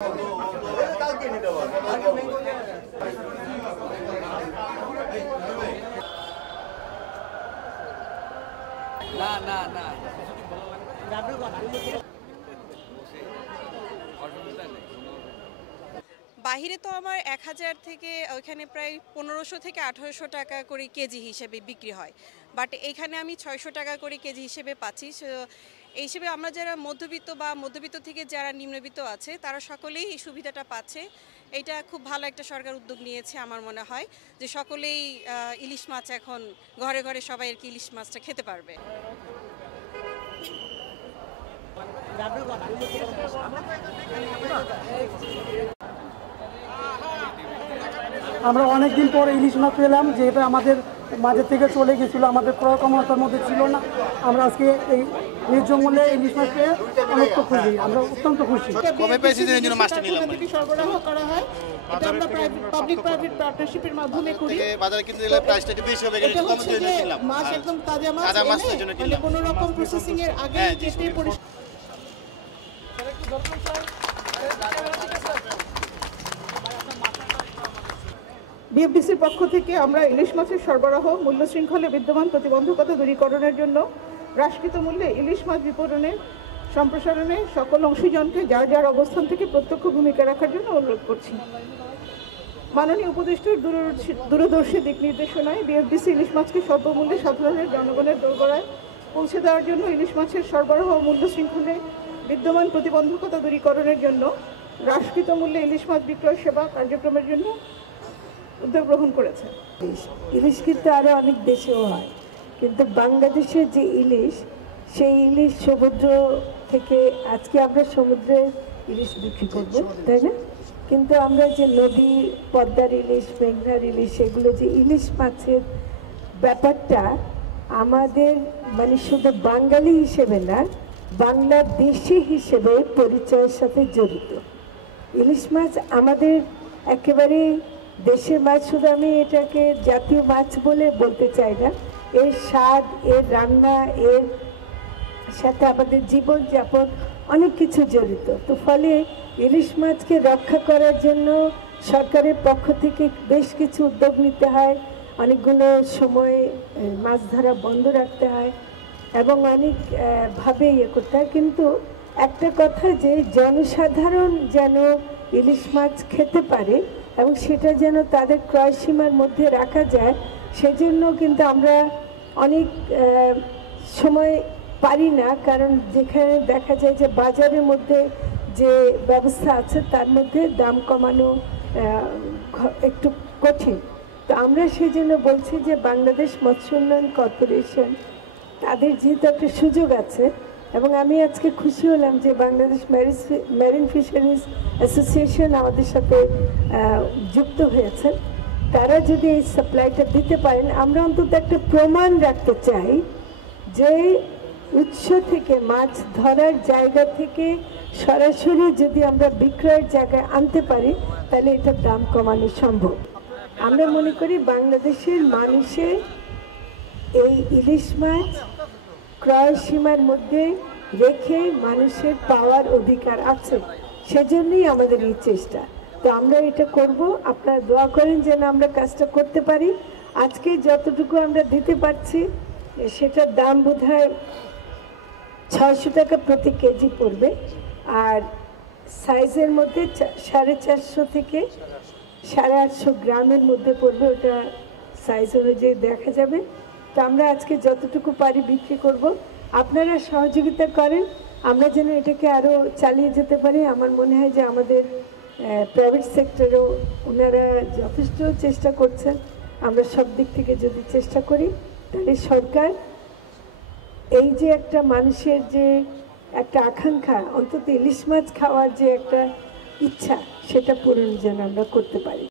না না না বাহিরে তো আমার 1000 থেকে ওইখানে প্রায় 1500 থেকে 1800 টাকা করে কেজি হিসেবে বিক্রি হয়, বাট এখানে আমি 600 টাকা করে কেজি হিসেবে পাচ্ছি। এই হিসেবে আমরা যারা মধ্যবিত্ত বা মধ্যবিত্ত থেকে যারা নিম্নবিত্ত আছে তারা সকলেই এই সুবিধাটা পাচ্ছে। এটা খুব ভালো একটা সরকার উদ্যোগ নিয়েছে আমার মনে হয়, যে সকলেই ইলিশ মাছ এখন ঘরে ঘরে সবাই আর কি ইলিশ মাছটা খেতে পারবে। আমরা অনেকদিন পর ইলিশ মাছ পেলাম, যেটা আমাদের মাঝে থেকে চলে গেছিলো, আমাদের ক্রয় ক্ষমতার মধ্যে ছিল না। আমরা আজকে এই ন্যায্য মূল্যে ইলিশ মাছ পেয়ে অনেক খুশি, আমরা অত্যন্ত খুশি। সরবরাহ করা হয়, এটা আমরা পাবলিক প্রাইভেট পার্টনারশিপের মাধ্যমে করি। বাজারে কিন্তু এর প্রাইসটা একটু বেশি হবে, কিন্তু কম দিয়ে নিলাম। মাছ একদম তাজা মাছ, মানে কোনো রকম প্রসেসিং এর আগে কেটে পরিষ্কার। বিএফডিসির পক্ষ থেকে আমরা ইলিশ মাছের সরবরাহ মূল্য শৃঙ্খলে বিদ্যমান প্রতিবন্ধকতা দূরীকরণের জন্য হ্রাসকৃত মূল্যে ইলিশ মাছ বিপণনের সম্প্রসারণে সকল অংশীজনকে যার যার অবস্থান থেকে প্রত্যক্ষ ভূমিকা রাখার জন্য অনুরোধ করছি। মাননীয় উপদেষ্টার দূরদর্শী দিক নির্দেশনায় বিএফডিসি ইলিশ মাছকে স্বল্পমূল্যে সাধারণের জনগণের দোরগোড়ায় পৌঁছে দেওয়ার জন্য ইলিশ মাছের সরবরাহ মূল্য শৃঙ্খলে বিদ্যমান প্রতিবন্ধকতা দূরীকরণের জন্য হ্রাসকৃত মূল্যে ইলিশ মাছ বিক্রয় সেবা কার্যক্রমের জন্য উদ্যোগ গ্রহণ করেছে। ইলিশ কিন্তু আরও অনেক দেশেও হয়, কিন্তু বাংলাদেশের যে ইলিশ, সেই ইলিশ সমুদ্র থেকে, আজকে আমরা সমুদ্রে ইলিশ বিক্রি করব, তাই না? কিন্তু আমরা যে নদী, পদ্মার ইলিশ, মেঘনার ইলিশ, সেগুলো যে ইলিশ মাছের ব্যাপারটা আমাদের মানে শুধু বাঙালি হিসেবে না, বাংলাদেশি হিসেবে পরিচয়ের সাথে জড়িত। ইলিশ মাছ আমাদের একেবারে দেশের মাছ, শুধু আমি এটাকে জাতীয় মাছ বলে বলতে চাই না, এর স্বাদ, এর রান্না, এর সাথে আমাদের জীবনযাপন অনেক কিছু জড়িত। তো ফলে ইলিশ মাছকে রক্ষা করার জন্য সরকারের পক্ষ থেকে বেশ কিছু উদ্যোগ নিতে হয়, অনেকগুলো সময় মাছ ধরা বন্ধ রাখতে হয় এবং অনেকভাবে ইয়ে করতে হয়। কিন্তু একটা কথা, যে জনসাধারণ যেন ইলিশ মাছ খেতে পারে এবং সেটা যেন তাদের ক্রয় সীমার মধ্যে রাখা যায়, সেজন্য কিন্তু আমরা অনেক সময় পারি না, কারণ যেখানে দেখা যায় যে বাজারের মধ্যে যে ব্যবস্থা আছে তার মধ্যে দাম কমানো একটু কঠিন। তো আমরা সেই জন্য বলছি যে বাংলাদেশ মৎস্য উন্নয়ন কর্পোরেশন, তাদের যেহেতু একটা সুযোগ আছে, এবং আমি আজকে খুশি হলাম যে বাংলাদেশ মেরিন ফিশারিজ অ্যাসোসিয়েশন আমাদের সাথে যুক্ত হয়েছে। তারা যদি এই সাপ্লাইটা দিতে পারেন, আমরা অন্তত একটা প্রমাণ রাখতে চাই যে উৎস থেকে, মাছ ধরার জায়গা থেকে সরাসরি যদি আমরা বিক্রয়ের জায়গায় আনতে পারি, তাহলে এটার দাম কমানো সম্ভব। আমরা মনে করি বাংলাদেশের মানুষের এই ইলিশ মাছ ক্রয় সীমার মধ্যে রেখে মানুষের পাওয়ার অধিকার আছে, সেজন্যই আমাদের এই চেষ্টা। তো আমরা এটা করব, আপনারা দোয়া করেন যেন আমরা কাজটা করতে পারি। আজকে যতটুকু আমরা দিতে পারছি সেটার দাম বোধহয় 600 টাকা প্রতি কেজি পড়বে, আর সাইজের মধ্যে 450 থেকে 850 গ্রামের মধ্যে পড়বে, ওটা সাইজ অনুযায়ী দেখা যাবে। তো আমরা আজকে যতটুকু পারি বিক্রি করব, আপনারা সহযোগিতা করেন আমরা যেন এটাকে আরও চালিয়ে যেতে পারি। আমার মনে হয় যে আমাদের প্রাইভেট সেক্টরেও ওনারা যথেষ্ট চেষ্টা করছেন। আমরা সব দিক থেকে যদি চেষ্টা করি, তাহলে সরকার এই যে একটা মানুষের যে একটা আকাঙ্ক্ষা, অন্তত ইলিশ মাছ খাওয়ার যে একটা ইচ্ছা, সেটা পূরণ যেন আমরা করতে পারি।